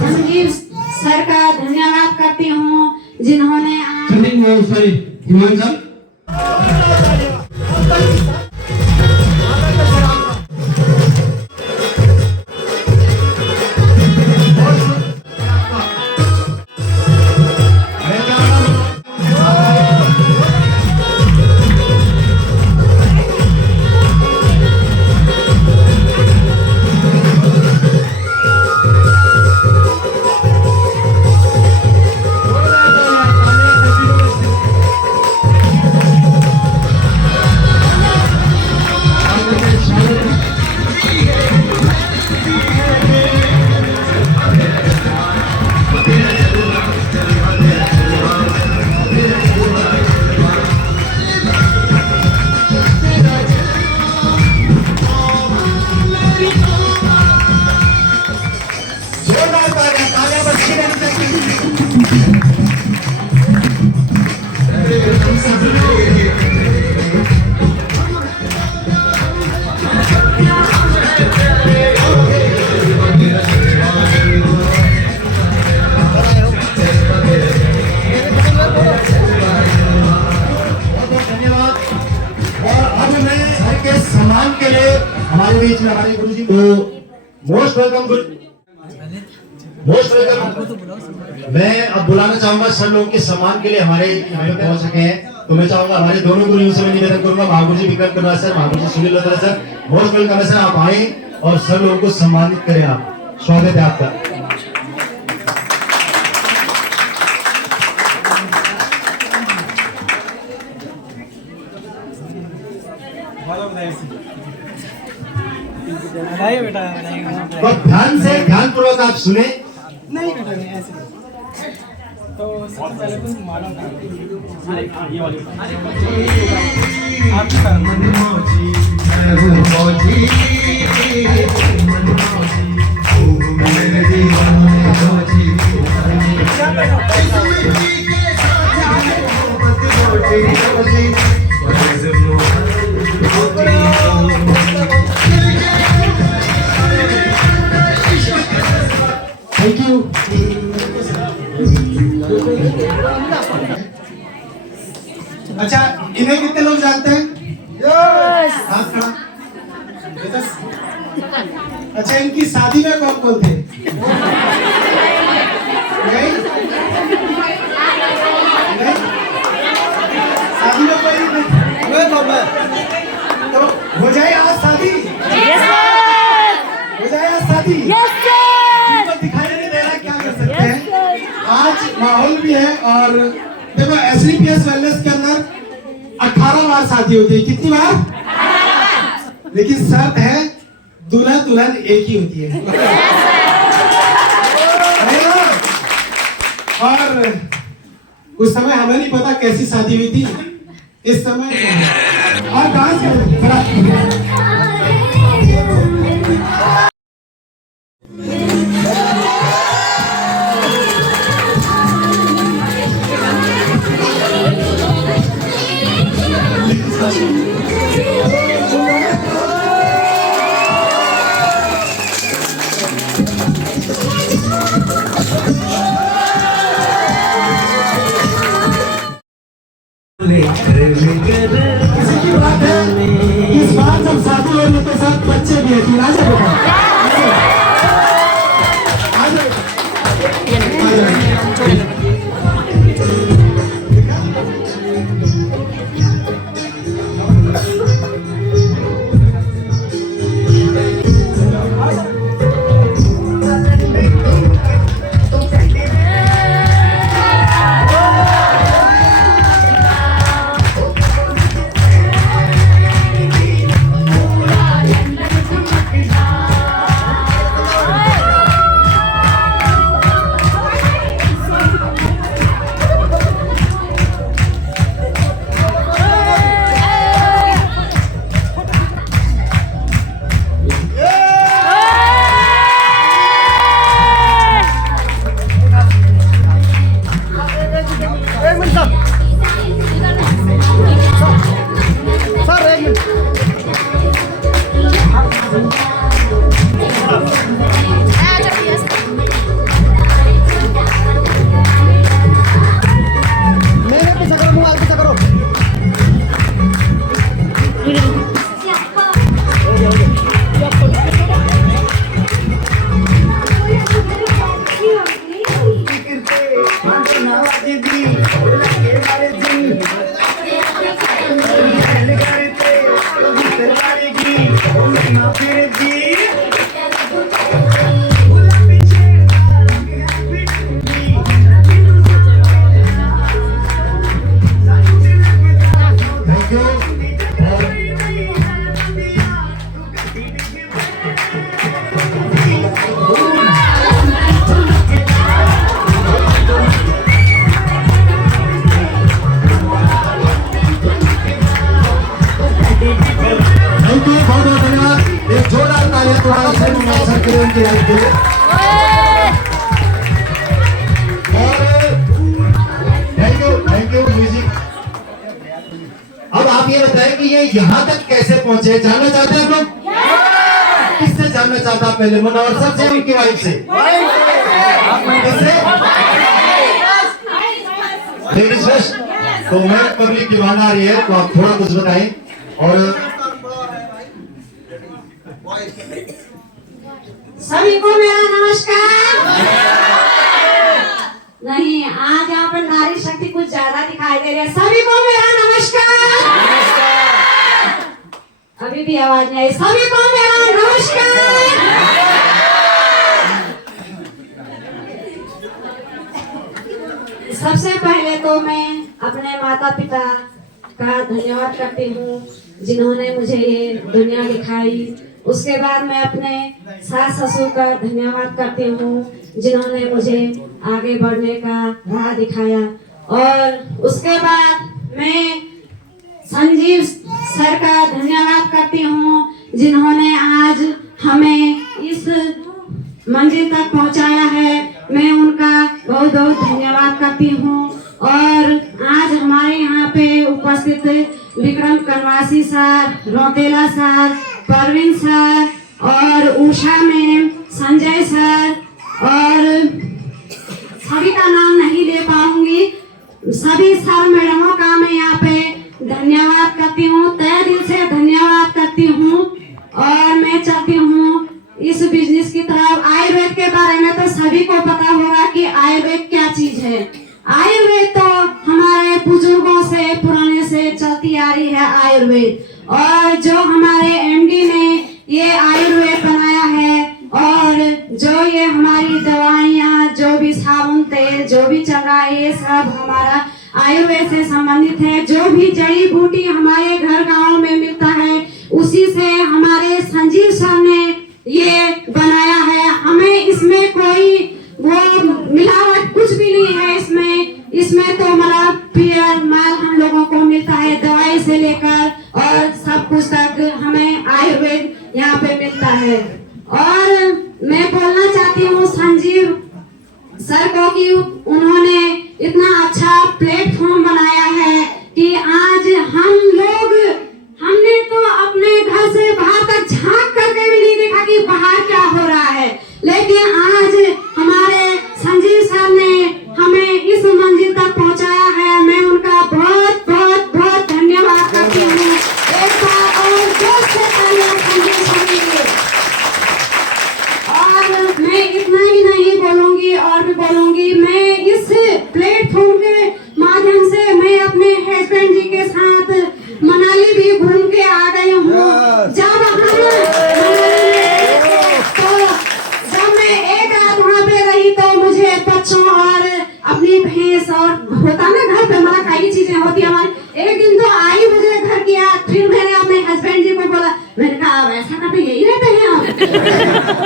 Sanjeev sir का धन्यवाद करती हूँ जिन्होंने हिमांचल हमारे बीच में हमारे गुरुजी को मोस्ट वेलकम मैं अब बुलाना चाहूंगा सर लोगों के सम्मान के लिए हमारे यहाँ पे पहुंच सके हैं। तो मैं चाहूंगा हमारे दोनों गुरुओं से मैं निवेदन करूंगा, महागुरु जी विक्रम कुमार सर, महागुरु ji Sunil Lothra sir, most welcome है सर। आप आए और सर लोगों को सम्मानित करें। आप स्वागत है आपका। बेटा तो ध्यान पूर्वक आप सुने। नहीं बेटा नहीं ऐसे तो सबसे पहले तो माला ये वाली आपका मनमोजी मनमोजी मेरे दीवाने मोजी थैंक यू। अच्छा इन्हें कितने लोग जानते हैं? हाथ खड़ा। अच्छा इनकी शादी में कौन कौन थे? नहीं? शादी में कोई नहीं? तो हो जाए आज शादी? हो जाए आज शादी? दिखाई नहीं दे रहा, क्या कर सकते हैं? आज माहौल भी है और देखो SDPS वेलनेस के अंदर 18 बार शादी होती है। कितनी बार? लेकिन शर्त है दूल्हा दुल्हन एक ही होती है ना? और उस समय हमें नहीं पता कैसी शादी हुई थी, इस समय और डांस इस बार जब शादी हो रही तो साथ बच्चे भी है। ना फिर भी थैंक यू। थैंक यू, बहुत बहुत धन्यवाद। एक जोरदार तालियां तुम्हारा सर सर के लिए उनकी हेल्प के लिए। और थैंक यू म्यूजिक। अब आप ये बताएं कि ये यहाँ तक कैसे पहुंचे, जानना चाहते हैं आप लोग? किससे जानना चाहता है पहले, मुनव्वर सर से, उनकी वाइफ से? किससे? Ladies first. तो मैं पब्लिक दीवाना आ रही है, तो आप थोड़ा कुछ बताएं। और सभी को मेरा नमस्कार। नहीं, आज यहाँ पर नारी शक्ति कुछ ज्यादा दिखाई दे रही है। सभी को मेरा नमस्कार। अभी भी आवाज नहीं आई। सभी को मेरा नमस्कार। सबसे पहले तो मैं अपने माता पिता का धन्यवाद करती हूँ जिन्होंने मुझे ये दुनिया दिखाई। उसके बाद मैं अपने सास ससुर का धन्यवाद करती हूँ जिन्होंने मुझे आगे बढ़ने का राह दिखाया। और उसके बाद मैं संजीव सर का धन्यवाद करती हूँ जिन्होंने आज हमें इस मंजिल तक पहुँचाया है। मैं उनका बहुत बहुत धन्यवाद करती हूँ। और आज हमारे यहाँ पे उपस्थित Vikram Kanwasi sir, Rautela sir, Parveen sir और उषा मैम, संजय सर और सभी का नाम नहीं ले पाऊंगी, सभी सर मैडमों का मैं यहाँ पे धन्यवाद करती हूँ, तहे दिल से धन्यवाद करती हूँ। और मैं चाहती हूँ इस बिजनेस की तरफ। आयुर्वेद के बारे में तो सभी को पता होगा कि आयुर्वेद क्या चीज है। आयुर्वेद तो हमारे बुजुर्गों से पुराने से चलती आ रही है आयुर्वेद। और जो हमारे एमडी ने ये आयुर्वेद बनाया है और जो ये हमारी दवाइयाँ, जो भी साबुन तेल जो भी चल रहा है, ये सब हमारा आयुर्वेद से संबंधित है। जो भी जड़ी बूटी हमारे घर गांव में मिलता है उसी से हमारे संजीव सर ने ये बनाया है। हमें इसमें कोई वो मिलावट कुछ भी नहीं है। इसमें तो हमारा प्योर माल हम लोगों को मिलता है, दवाई से लेकर और सब कुछ तक हमें आयुर्वेद यहाँ पे मिलता है। और मैं बोलना चाहती हूँ संजीव सर को कि उन्होंने इतना अच्छा प्लेटफॉर्म बनाया है कि आज हमने तो अपने घर से बाहर तक झांक करके भी नहीं देखा कि बाहर क्या हो रहा है, लेकिन आज हमारे संजीव सर ने हमें इस मंजिल तक पहुंचाया है। मैं उनका बहुत बहुत बहुत धन्यवाद करती हूँ। एक बार और जोर से तालियां संजीव सर के लिए। और मैं इतना ही नहीं बोलूंगी और भी बोलूंगी। मैं इस प्लेटफॉर्म के माध्यम से मैं अपने हस्बैंड जी के साथ मनाली भी घूम के आ गई हूँ। जब मैं एक रात वहाँ पे रही तो मुझे बच्चों और अपनी भैंस और होता ना घर पे हमारा कई चीजें होती है हमारी। एक दिन तो आई मुझे घर की याद। फिर मैंने अपने हस्बैंड जी को बोला, मैंने कहा वैसा का तो यही रहते हैं आप।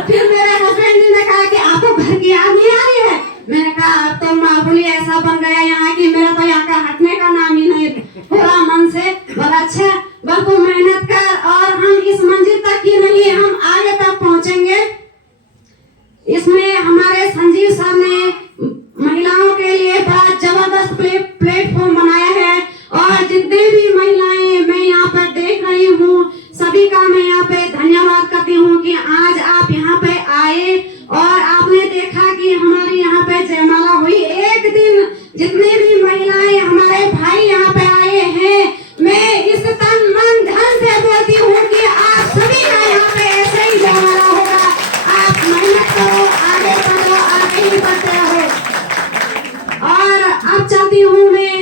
फिर मेरे हस्बैंड जी ने कहा कि आपको घर की याद नहीं आ रही है। मैंने कहा अब तो माहौल ऐसा बन गया यहाँ की मेरा तो यहाँ का हटने का नाम ही नहीं पूरा मन से। बोला अच्छा बल्कि मेहनत कर और हम इस मंजिल तक ही नहीं हम आगे तक पहुँचेंगे। इसमें हमारे संजीव सर ने महिलाओं के लिए बड़ा जबरदस्त प्लेटफॉर्म बनाया है। और जितने भी महिलाएं मैं यहाँ पर देख रही हूँ सभी का मैं यहाँ पे धन्यवाद करती हूँ कि आज आप यहाँ पे आए और आपने देखा कि हमारे यहाँ पे जयमाला हुई। एक दिन जितने भी महिलाएं हमारे भाई यहाँ पे आए हैं, मैं इस तन मन धन से बोलती हूँ कि आप सभी का यहाँ पे ऐसे ही जयमाला होगा। आप मेहनत करो, आगे बढ़ो, आगे ही बढ़ते रहो। और अब चाहती हूँ मैं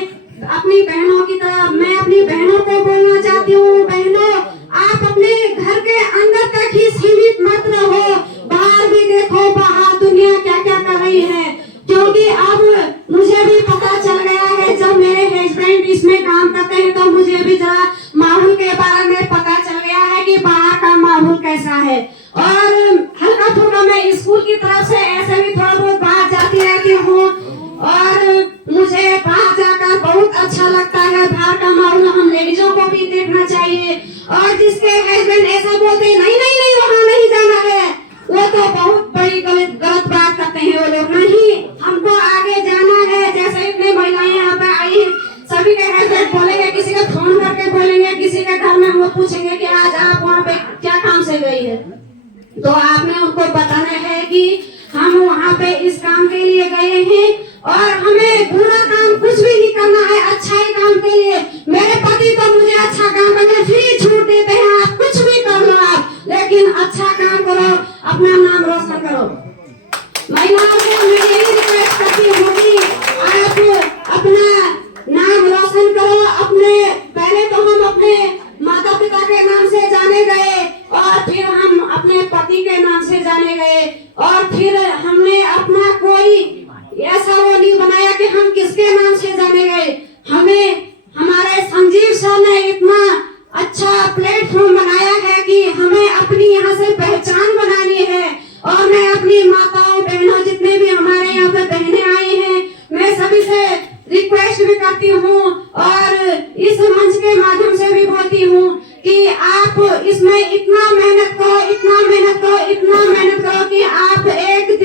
अपनी बहनों की तरफ, मैं अपनी बहनों को बोलना चाहती हूँ, बहनों आप अपने घर के अंदर कैसा है। और हल्का फुल्का मैं स्कूल की तरफ से ऐसे भी थोड़ा बहुत बाहर जाती रहती हूँ और मुझे बाहर जाकर बहुत अच्छा लगता है। बाहर का माहौल हम लेडीजों को भी देखना चाहिए। और जिसके हस्बैंड ऐसा बोलते हैं नहीं नहीं नहीं वहाँ नहीं जाना है, वो तो बहुत बड़ी गलत बात करते हैं वो लोग। नहीं, हमको आगे जाना है। जैसे इतने महिलाएं यहाँ पे आई हैं, सभी के हस्बैंड बोलेंगे, किसी का फोन करके बोलेंगे, किसी के घर में वो पूछेंगे कि आज आप वहाँ पे क्या काम से गई है, तो आपने उनको बताना है कि हम वहाँ पे इस काम के लिए गए हैं और हमें बुरा काम कुछ भी नहीं करना है, अच्छा ही काम के लिए। मेरे पति तो मुझे अच्छा काम करने फ्री छूट देते हैं, आप कुछ भी कर लो आप, लेकिन अच्छा काम करो, अपना नाम रोशन करो। महिलाओं से मैं यही रिक्वेस्ट करती हूँ कि आप अपना नाम रोशन करो। अपने पहले तो हम अपने माता पिता के नाम से जाने गए और फिर हम अपने पति के नाम से जाने गए और फिर हमने अपना कोई ऐसा वो नहीं बनाया कि हम किसके नाम से जाने गए। हमें हमारे संजीव सर ने इतना अच्छा प्लेटफॉर्म बनाया है कि हमें अपनी यहाँ से पहचान बनानी है। और मैं अपनी माताओं बहनों जितने भी हमारे यहाँ पे बहनें आई हैं, मैं सभी से रिक्वेस्ट भी करती हूँ और इस मंच के माध्यम से भी बोलती हूँ कि आप इसमें इतना मेहनत करो, इतना मेहनत करो, इतना मेहनत करो कि आप एक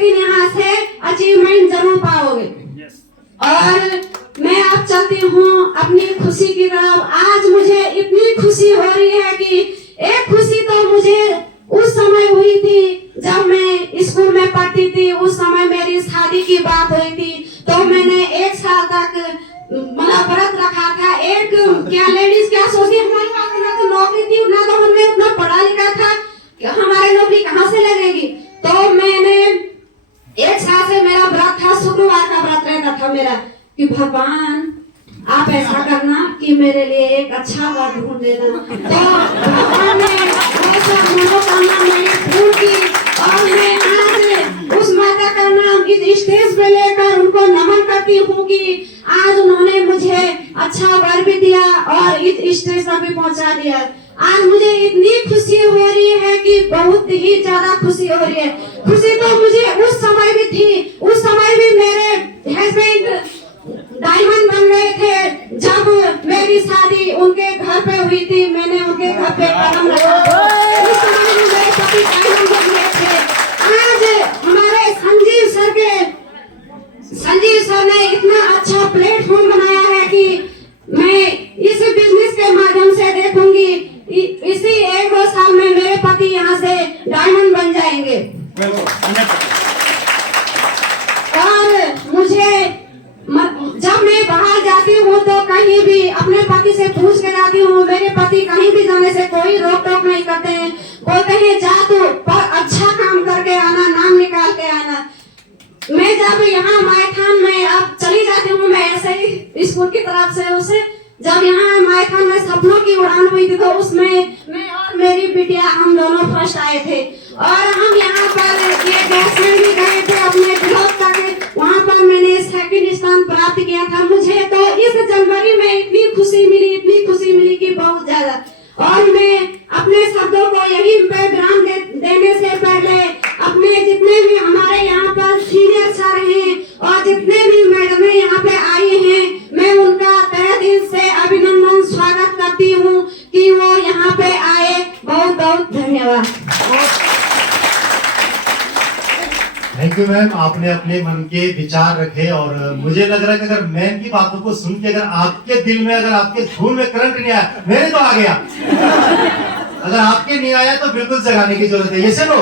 दिन यहाँ से अचीवमेंट जरूर पाओगे। और मैं अब चलती हूँ अपनी खुशी की तरफ। आज मुझे इतनी खुशी हो रही है कि एक खुशी तो मुझे उस समय हुई थी जब मैं स्कूल में पढ़ती थी। उस समय मेरी शादी की बात हुई थी, तो मैंने 1 साल तक मतलब व्रत रखा था। एक क्या लेडीज क्या सोचती, हमारे पास ना तो नौकरी थी ना तो हमने उतना पढ़ा लिखा था कि हमारे नौकरी कहाँ से लगेगी। तो मैंने 1 साल से मेरा व्रत था, शुक्रवार का व्रत रहता था मेरा कि भगवान आप ऐसा करना कि मेरे लिए एक अच्छा वर ढूंढ देना। तो भगवान ने ऐसा मनोकामना मेरी पूरी की और मैं आज उस माता का नाम इस स्टेज पे लेकर उनको नमन करती हूँ कि आज उन्होंने मुझे अच्छा वर भी दिया और इस स्टेज तक भी पहुँचा दिया। आज मुझे इतनी खुशी हो रही है कि बहुत ही ज्यादा खुशी हो रही है। खुशी तो मुझे उस समय भी थी, उस समय भी मेरे हस्बैंड डायमंड बन गए थे जब मेरी शादी उनके घर पे हुई थी। मैंने उनके घर पे कदम रखा, उस समय भी मेरे पति डायमंड बन गए थे। आज हमारे संजीव सर ने इतना अच्छा प्लेटफॉर्म बनाया है कि मैं इस बिजनेस के माध्यम से देखूंगी इसी 1-2 साल में मेरे पति यहाँ से डायमंड बन जाएंगे। और मुझे जब मैं बाहर जाती हूँ तो कहीं भी अपने पति से पूछ के जाती हूँ। मेरे पति कहीं भी जाने से कोई रोक टोक नहीं करते हैं, बोलते हैं जा तू पर अच्छा काम करके आना, नाम निकाल के आना। मैं जब यहाँ मायथान में अब चली जाती हूँ, मैं ऐसे ही स्कूल की तरफ से उसे जब यहाँ मायथान में सपनों की उड़ान हुई थी तो उसमें मैं और मेरी बिटिया हम दोनों फर्स्ट आए थे। और हम यहाँ पर ये बैट्समैन भी गए थे अपने ब्लॉक तक, वहाँ पर मैंने 2nd स्थान प्राप्त किया था। मुझे तो इस जनवरी में इतनी खुशी मिली कि बहुत ज्यादा। और मैं अपने शब्दों को यही बैकग्राउंड देने से पहले अपने जितने भी हमारे यहाँ पर सीनियर सर हैं और जितने भी मैडमें यहाँ पे आई हैं, मैं उनका तहे दिल से अभिनंदन स्वागत करती हूँ कि वो यहाँ पे आए। बहुत बहुत धन्यवाद। थैंक यू मैम, आपने अपने मन के विचार रखे और मुझे लग रहा है कि अगर मैम की बातों को सुन के अगर आपके दिल में, अगर आपके खून में करंट नहीं आया, मेरे तो आ गया। अगर आपके नहीं आया तो बिल्कुल जगाने की जरूरत है। ये सुनो,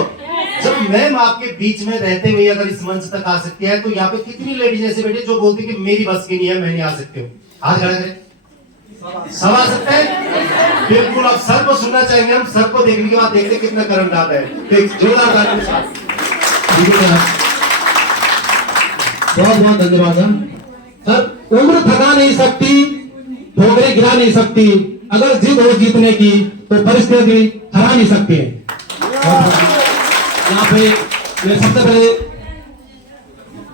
जब मैम आपके बीच में रहते हुए अगर इस मंच तक आ सकती है तो यहाँ पे कितनी लेडीज ऐसे बैठे जो बोलती कि मेरी बस की नहीं है, मैं नहीं आ सकती हूँ। हाथ खड़ा करें, सब आ सकते हैं। बिल्कुल, अब सर को सुनना चाहेंगे हम। सर को देखने के बाद देखते कितना करंट आता है। जोरदार ताली के साथ। बहुत बहुत धन्यवाद सर। उम्र थका नहीं सकती, ठोकरें गिरा नहीं सकती, अगर जिद हो जीतने की तो परिस्थिति हरा नहीं सकती है। यहाँ पे मैं सबसे पहले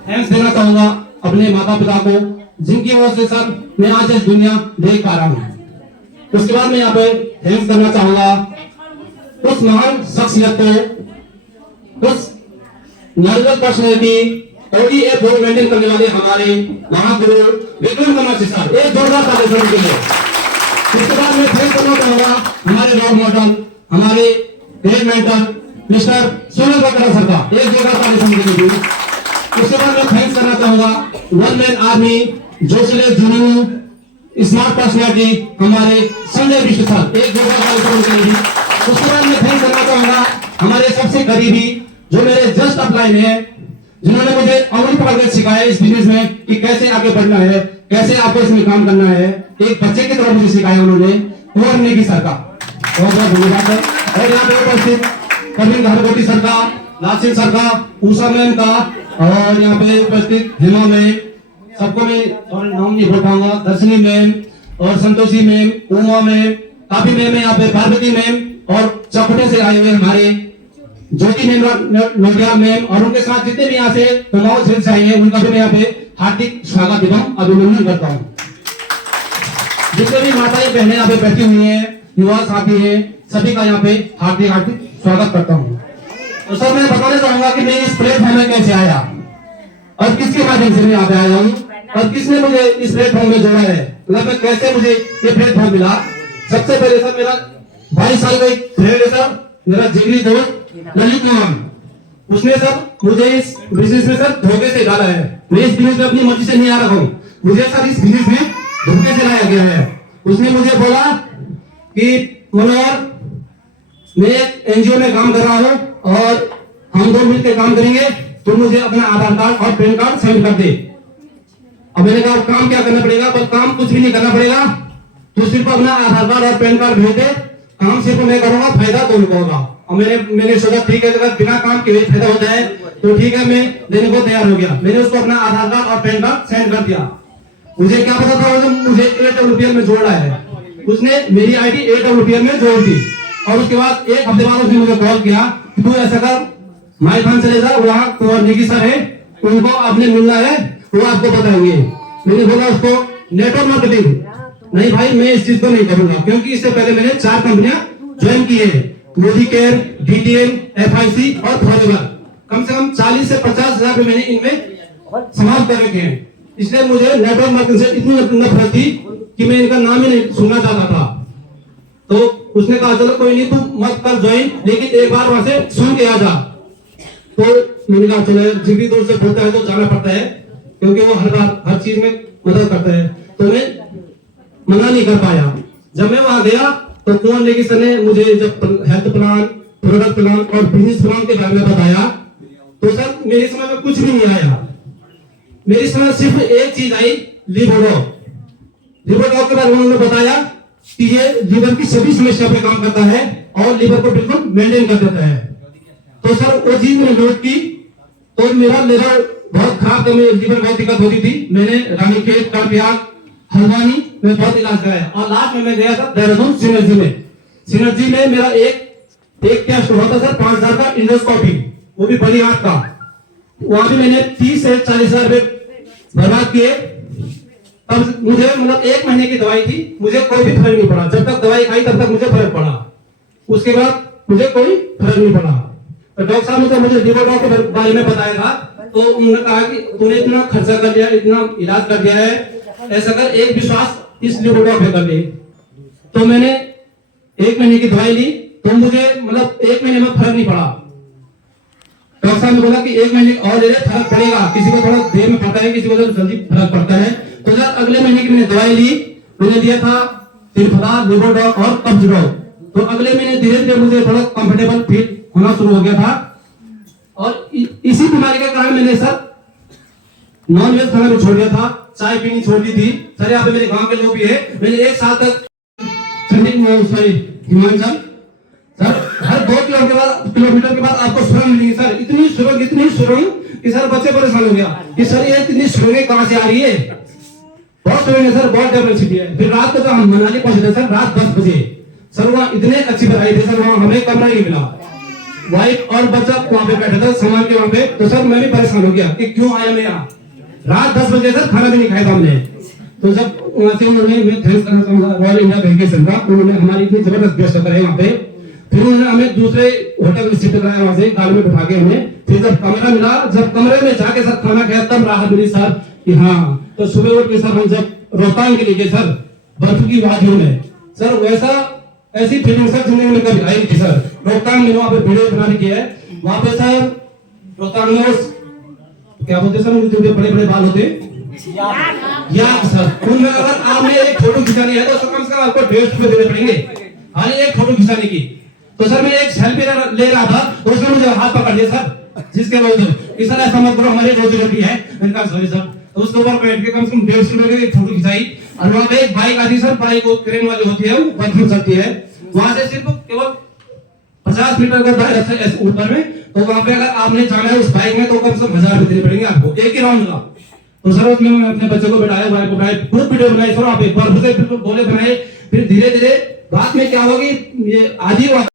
थैंक्स देना चाहूंगा अपने माता पिता को, जिनकी वजह से सर मैं आज इस दुनिया देख पा रहा हूँ। उसके बाद मैं यहाँ पे थैंक्स करना चाहूंगा उस महान शख्सियत को, उस knowledgeable personality ODF board maintain करने वाले हमारे महागुरु विक्रम कमाची सर, एक जोरदार ताली के लिए। उसके बाद मैं थैंक करना चाहूंगा हमारे रोल मॉडल, हमारे ग्रेट मेंटर मिस्टर सुनील बकरा सर का, एक जोरदार ताली के लिए। उसके बाद मैं थैंक्स करना चाहूंगा वन मैन आर्मी जोशीले जुनू स्मार्ट पर्सनैलिटी हमारे संजय विश्व सर, एक जोरदार ताली के लिए। उसके बाद मैं थैंक करना चाहूंगा हमारे सबसे करीबी जो मेरे जस्ट अपलाइन है, जिन्होंने मुझे अमल पकड़ सिखाया इस बिजनेस में कि कैसे आगे बढ़ना है, कैसे आपको इसमें काम करना है। एक बच्चे की तरह मुझे सिखाया उन्होंने, कुंवर नेगी सर का बहुत बहुत धन्यवाद है। और यहाँ पे उपस्थित प्रवीण धारकोटी सर का, लासिन सर का, उषा मैम का, और यहाँ पे उपस्थित हेमा मैम, सबको मैं और नाम नहीं बोल पाऊंगा, दर्शनी मैम और संतोषी मैम, उमा मैम, काफी मैम है यहाँ पे, पार्वती मैम, और चौखटे से आए हुए हमारे ज्योति नोटियाल मैम, और उनके साथ जितने भी यहाँ से कुमाऊं क्षेत्र से आए हैं उनका भी मैं यहाँ पे हार्दिक स्वागत एवं अभिनंदन करता हूँ। जितने भी माताएं बहनें यहाँ पे बैठी हुई हैं, युवा साथी हैं, सभी का यहाँ पे हार्दिक हार्दिक स्वागत करता हूँ। तो सर मैं बताना चाहूंगा कि मैं इस प्लेटफॉर्म में कैसे आया और किसके माध्यम से मैं यहाँ पे आया हूँ और किसने मुझे इस प्लेटफॉर्म में जोड़ा है, मतलब मैं कैसे मुझे ये प्लेटफॉर्म मिला। सबसे पहले सर मेरा 22 साल का एक फ्रेंड है सर, मेरा जिगरी दोस्त ललित मोहन, उसने सब मुझे इस बिजनेस में सर धोखे से डाला है। मैं इस बिजनेस में अपनी मर्जी से नहीं आ रहा हूँ, मुझे सर इस बिजनेस में धोखे से लाया गया है। उसने मुझे बोला कि मनोहर मैं एक एनजीओ में काम कर रहा हूँ और हम दो मिलकर काम करेंगे, तो मुझे अपना आधार कार्ड और पैन कार्ड सेंड कर दे। अब मैंने कहा काम क्या करना पड़ेगा, पर काम कुछ भी नहीं करना पड़ेगा, तो सिर्फ अपना आधार कार्ड और पैन कार्ड भेज दे, काम सिर्फ मैं करूंगा, फायदा दोनों को होगा। और मैंने सोचा ठीक है, अगर बिना काम के फायदा होता है तो ठीक है, मैं देने को तैयार हो गया। मैंने उसको अपना आधार कार्ड और पैन कार्ड सेंड कर दिया। मुझे क्या पता था मुझे AWPL में जोड़ रहा है, उसने मेरी ID AWPL में जोड़ दी। और उसके बाद एक हफ्ते बाद उसने मुझे कॉल किया कि तू ऐसा कर, माई खान चले जा, वहाँ कुंवर नेगी सर है, उनको आपने मिलना है, वो आपको बताएंगे। मैंने बोला उसको नेटवर्क मार्केटिंग नहीं भाई, मैं इस चीज को नहीं करूंगा, क्योंकि इससे पहले मैंने 4 कंपनियां ज्वाइन की है, मोदी केयर, DTN, FIC और फॉरएवर। कम से कम 40 से 50 हजार रुपए मैंने इनमें समाप्त कर रखे हैं। इसलिए मुझे नेटवर्क मार्केटिंग से इतनी नफरत थी कि मैं इनका नाम ही नहीं सुनना चाहता था। तो उसने कहा चलो कोई नहीं, तू मत कर ज्वाइन, लेकिन एक बार वहां से सुन के आ जा। तो मैंने कहा चलो, जिगरी दोस्त से बोलता है तो जाना पड़ता है, क्योंकि वो हर बार हर चीज में मदद करता है। तो मैं मना नहीं कर पाया। जब मैं वहां गया तो कुंवर नेगी सर ने मुझे जब हेल्थ प्लान, प्रोडक्ट प्लान और बिजनेस प्लान के बारे में बताया, तो सर मेरी समझ में कुछ भी नहीं आया। मेरी समझ सिर्फ एक चीज आई, लिवोडॉग के बारे में उन्होंने बताया कि ये लीवर की सभी समस्या पे काम करता है और लीवर को बिल्कुल मेंटेन कर देता है। तो सर वो चीज मैंने नोट की, तो मेरा लीवर बहुत खराब था, मेरे लीवर में बहुत दिक्कत होती थी। मैंने रानीखेत, करपियाग, हल्द्वानी में बहुत इलाज कराया और लास्ट में मैं गया था देहरादून सिनर्जी में। सिनर्जी में मेरा एक टेस्ट हुआ था सर 5,000 का इंडोस्कोपी, वो भी बड़ी हाथ का। वहां भी मैंने 30 से 40 हजार रुपए बर्बाद किए। तब मुझे मतलब 1 महीने की दवाई थी, मुझे कोई भी फर्क नहीं पड़ा। जब तक दवाई खाई तब तक मुझे फर्क पड़ा, उसके बाद मुझे कोई फर्क नहीं पड़ा। तो डॉक्टर साहब ने तो मुझे लिवोडॉग के बारे में बताया था, तो उन्होंने कहा कि तूने इतना खर्चा कर दिया, इतना इलाज कर दिया है, ऐसा कर एक विश्वास इस लिवोडॉग पे कर ले। तो मैंने 1 महीने की दवाई ली, तो मुझे मतलब 1 महीने में फर्क नहीं पड़ा। डॉक्टर साहब ने बोला कि 1 महीने और ले ले, फर्क पड़ेगा। किसी को थोड़ा देर में पड़ता है, किसी को जल्दी फर्क पड़ता है। तो सर अगले महीने की मैंने दवाई ली, मैंने दिया था तिरफला, लिवोडॉग और कब्जडॉग। तो अगले महीने धीरे धीरे मुझे थोड़ा कंफर्टेबल फील होना शुरू हो गया था। और इसी बीमारी के कारण मैंने सर नॉन वेज खाना भी छोड़ दिया था, चाय पीनी छोड़ दी थी। सर यहाँ पे मेरे गांव के लोग भी है, मैंने 1 साल तक हिमाचल सर हर 2 किलोमीटर के बाद आपको सुरंग मिलेगी सर, इतनी सुरंग कि सर बच्चे परेशान हो गया कि सर ये इतनी सुरंगें कहां से आ रही है। बहुत सुरंग है सर, बहुत डेवलप है। फिर रात को तो हम मनाली पहुंचे थे सर, रात 10 बजे सर, वहाँ इतने अच्छी बनाई थी सर, वहाँ हमें कमरा नहीं मिला। वाइफ और बच्चा वहाँ पे बैठा था सामान के वहाँ पे। तो सर मैं भी परेशान हो गया कि क्यों आया मैं यहाँ। रात 10 बजे सर खाना भी नहीं खाया था हमने। तो जब वहां से उन्होंने मैं थैंक्स करना चाहूंगा रॉयल इंडिया डेलीगेशन का, उन्होंने हमारी इतनी जबरदस्त व्यवस्था कराई वहाँ पे। फिर उन्होंने हमें दूसरे होटल में शिफ्ट कराया, वहां से गाड़ी में बिठा के हमें। फिर जब कमरा मिला, जब कमरे में जाके सर खाना खाया तब राहत मिली सर कि हाँ। तो सुबह उठ के सर हम जब रोहतांग के लिए गए सर, बर्फ की वादियों में सर, वैसा ऐसी फीलिंग सर जिंदगी में कभी आई थी सर। रोहतांग में वहाँ पे वीडियो बनाने की है, वहाँ पे सर रोहतांग में उस क्या बोलते सर, उनके बड़े बड़े बाल होते याद सर, उनमें अगर आपने एक फोटो खिंचानी है तो कम से कम आपको 150 रुपए देने पड़ेंगे खाली एक फोटो खिंचाने की। तो सर मैं एक सेल्फी ले रहा था तो उसने मुझे हाथ पकड़ लिया सर, जिसके वजह से कि सर ऐसा मत करो, हमारी रोजी रोटी है। मैंने कहा सॉरी सर। तो उसके ऊपर बैठ के कम से कम 150 रुपए की फोटो खिंचाई। और वहाँ पे एक बाइक आती है सर, बाइक वो क्रेन वाली होती है, वो बंद हो सकती है, वहां से सिर्फ केवल 50 मीटर का दायरा है ऊपर में। तो वहां पे अगर आपने जाना है उस बाइक में तो कम से कम 1000 रुपए देने पड़ेंगे आपको एक ही राउंड का। तो सर उसमें मैं अपने बच्चों को बैठाया, वाइफ को बैठाया, ग्रुप वीडियो बनाई सर, आप एक बार से बिल्कुल गोले बनाए। फिर धीरे धीरे बाद में क्या होगी, ये आदि